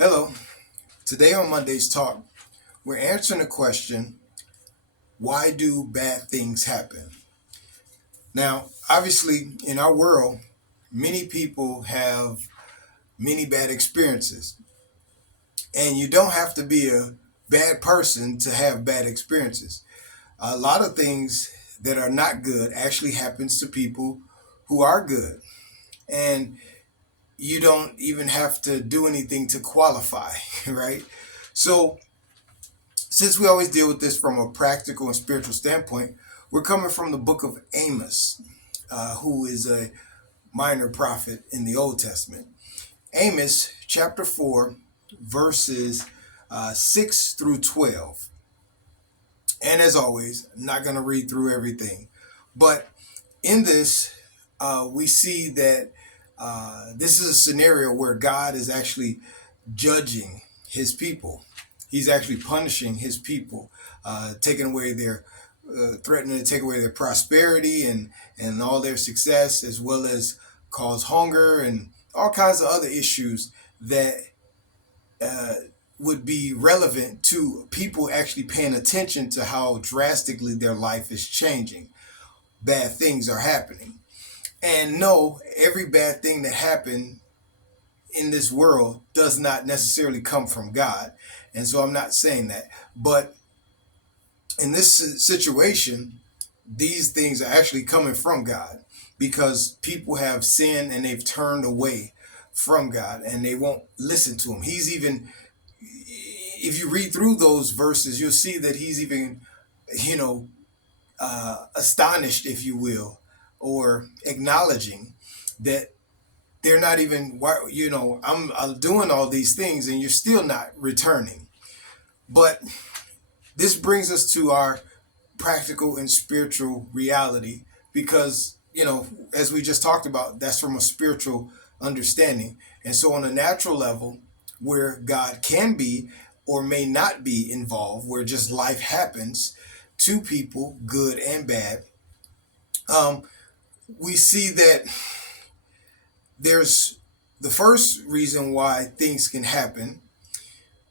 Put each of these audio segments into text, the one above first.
Hello. Today on Monday's Talk, we're answering the question, why do bad things happen? Now, obviously, in our world, many people have many bad experiences. And you don't have to be a bad person to have bad experiences. A lot of things that are not good actually happens to people who are good. And you don't even have to do anything to qualify, right? So since we always deal with this from a practical and spiritual standpoint, we're coming from the book of Amos, who is a minor prophet in the Old Testament. Amos chapter 4, verses 6 through 12. And as always, I'm not going to read through everything. But in this, we see that this is a scenario where God is actually judging his people. He's actually punishing his people, taking away their, threatening to take away their prosperity and all their success, as well as cause hunger and all kinds of other issues that uh, would be relevant to people actually paying attention to how drastically their life is changing. Bad things are happening. And no, every bad thing that happened in this world does not necessarily come from God. And so I'm not saying that. But in this situation, these things are actually coming from God because people have sinned and they've turned away from God and they won't listen to him. He's even, if you read through those verses, you'll see that he's even, you know, astonished, if you will, or acknowledging that they're not even, I'm doing all these things and you're still not returning. But this brings us to our practical and spiritual reality because, as we just talked about, that's from a spiritual understanding. And so on a natural level, where God can be or may not be involved, where just life happens to people, good and bad, um, we see that there's the first reason why things can happen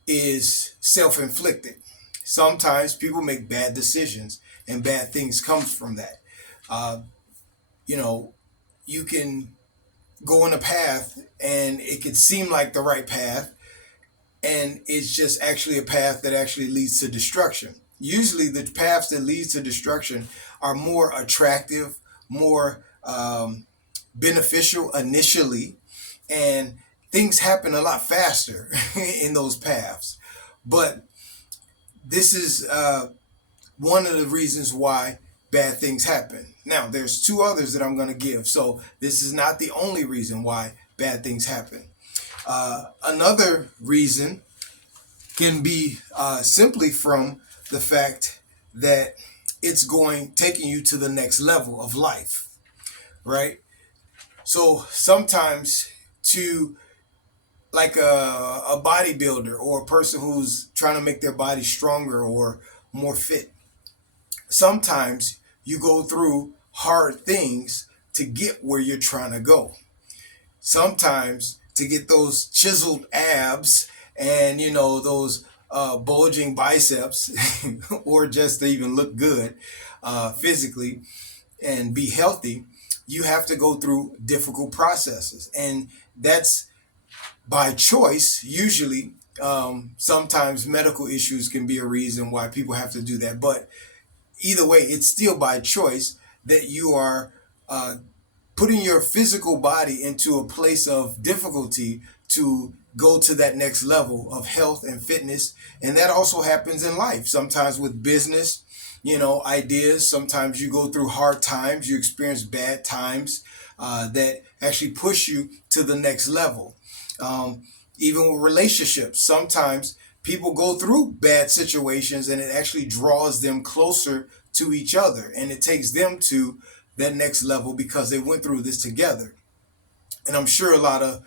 is self-inflicted. Sometimes people make bad decisions and bad things come from that. Uh, you know, you can go on a path and it could seem like the right path, and it's just actually a path that actually leads to destruction. Usually, the paths that leads to destruction are more attractive, more beneficial initially, and things happen a lot faster in those paths. But this is one of the reasons why bad things happen. Now, there's two others that I'm going to give. So this is not the only reason why bad things happen. Another reason can be simply from the fact that it's taking you to the next level of life, right? So sometimes to like a bodybuilder or a person who's trying to make their body stronger or more fit, sometimes you go through hard things to get where you're trying to go. Sometimes to get those chiseled abs and those bulging biceps or just to even look good physically and be healthy, you have to go through difficult processes, and that's by choice usually. Sometimes medical issues can be a reason why people have to do that, but either way, it's still by choice that you are putting your physical body into a place of difficulty to go to that next level of health and fitness. And that also happens in life, sometimes with business, ideas. Sometimes you go through hard times, you experience bad times that actually push you to the next level. Even with relationships, sometimes people go through bad situations and it actually draws them closer to each other and it takes them to that next level because they went through this together. And I'm sure a lot of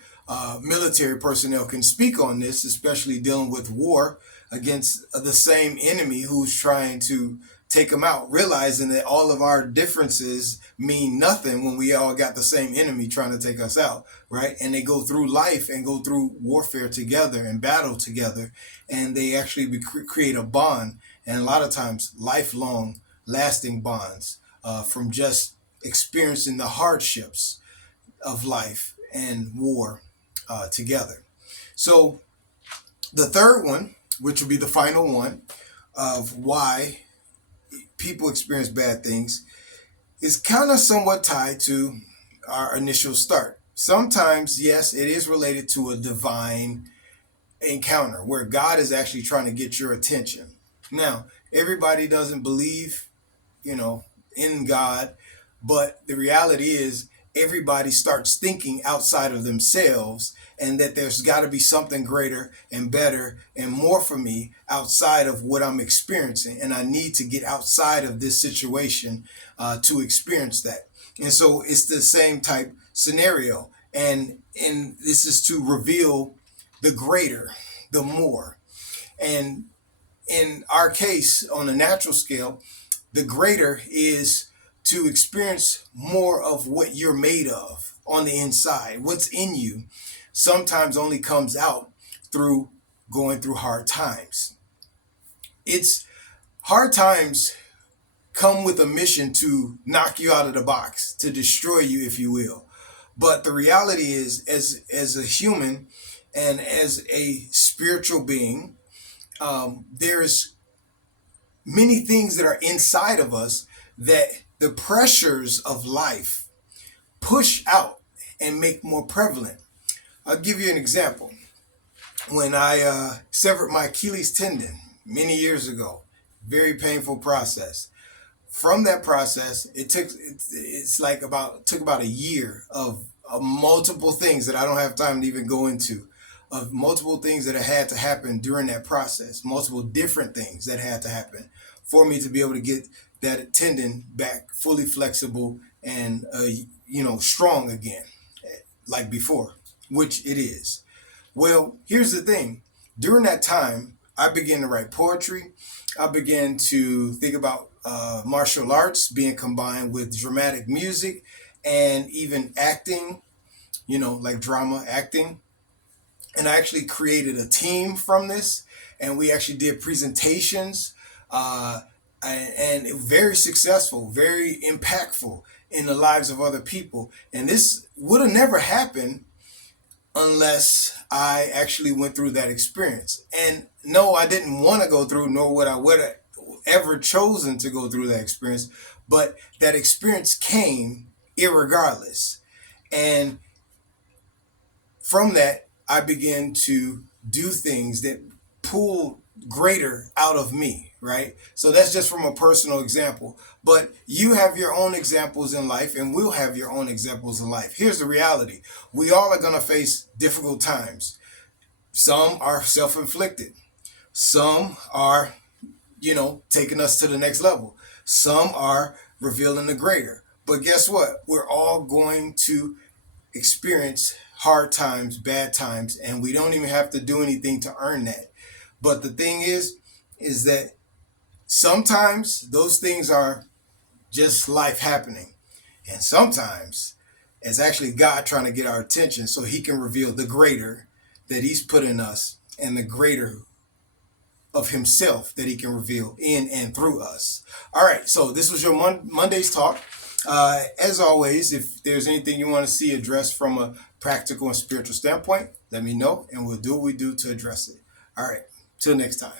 military personnel can speak on this, especially dealing with war against the same enemy who's trying to take them out, realizing that all of our differences mean nothing when we all got the same enemy trying to take us out, right? And they go through life and go through warfare together and battle together, and they actually create a bond, and a lot of times lifelong, lasting bonds from just experiencing the hardships of life and war together. So the third one, which will be the final one of why people experience bad things, is kind of somewhat tied to our initial start. Sometimes, yes, it is related to a divine encounter where God is actually trying to get your attention. Now, everybody doesn't believe, in God, but the reality is everybody starts thinking outside of themselves, and that there's got to be something greater and better and more for me outside of what I'm experiencing. And I need to get outside of this situation to experience that. And so it's the same type scenario. And this is to reveal the greater, the more. And in our case, on a natural scale, the greater is to experience more of what you're made of on the inside. What's in you sometimes only comes out through going through hard times. It's hard times come with a mission to knock you out of the box, to destroy you, if you will. But the reality is, as a human and as a spiritual being, there's many things that are inside of us that the pressures of life push out and make more prevalent. I'll give you an example. When I severed my Achilles tendon many years ago, very painful process. From that process, took about a year of multiple things that I don't have time to even go into, of multiple things that had to happen during that process, multiple different things that had to happen for me to be able to get that tendon back fully flexible and strong again, like before, which it is. Well, here's the thing. During that time, I began to write poetry. I began to think about martial arts being combined with dramatic music and even acting, like drama acting. And I actually created a team from this, and we actually did presentations, and very successful, very impactful in the lives of other people. And this would have never happened unless I actually went through that experience. And no, I didn't want to go through, nor would I have ever chosen to go through that experience, but that experience came irregardless. And from that, I began to do things that pull greater out of me, right? So that's just from a personal example. But you have your own examples in life, and we'll have your own examples in life. Here's the reality. We all are going to face difficult times. Some are self-inflicted. Some are, taking us to the next level. Some are revealing the greater. But guess what? We're all going to experience hard times, bad times, and we don't even have to do anything to earn that. But the thing is that sometimes those things are just life happening. And sometimes it's actually God trying to get our attention so he can reveal the greater that he's put in us and the greater of himself that he can reveal in and through us. All right, so this was your Monday's talk. As always, if there's anything you want to see addressed from a practical and spiritual standpoint, let me know, and we'll do what we do to address it. All right, till next time.